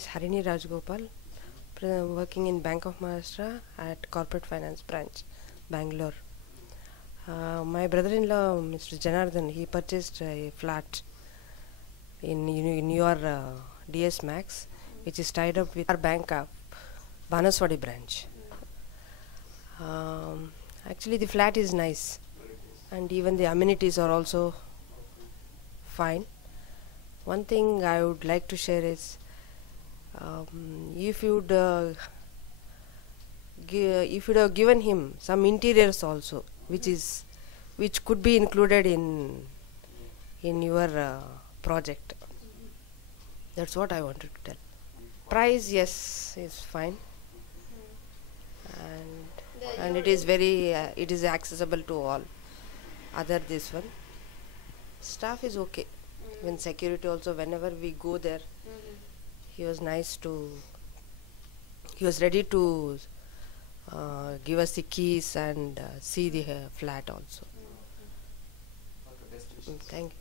is Harini Rajagopal, working in Bank of Maharashtra at Corporate Finance Branch, Bangalore. My brother-in-law, Mr. Janardhan, he purchased a flat in your DS Max, which is tied up with our bank of Banaswadi branch. Actually, the flat is nice, and even the amenities are also fine. One thing I would like to share is, if you'd if you'd have given him some interiors also, which could be included in your project. That's what I wanted to tell. Price, yes, is fine, and it is very it is accessible to all. Other this one, staff is okay. Even security also, whenever we go there, he was nice to. He was ready to give us the keys and see the flat also. Thank you.